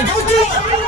Let's go!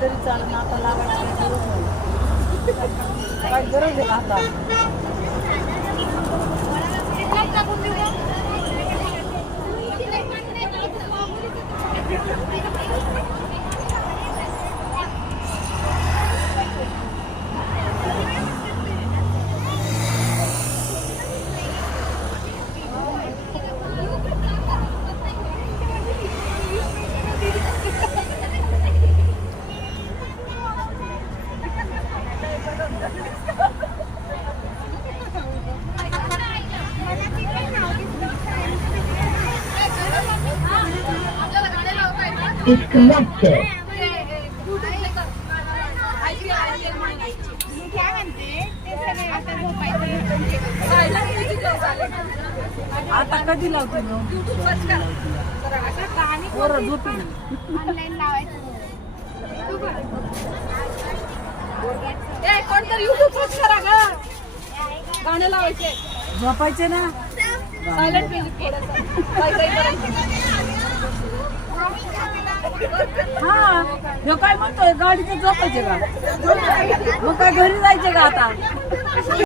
तरी चालून आता लागायची गरज आहे आता is connected. आता कधी लावतो ऑनलाईन लावायचं कोणतरी युट्यूब करा ग. लावायचे. झोपायचे ना? सायलेंट हा ह्यो काय म्हणतोय? गाडीचं झोपायचे का? मग काय घरी जायचे का आता?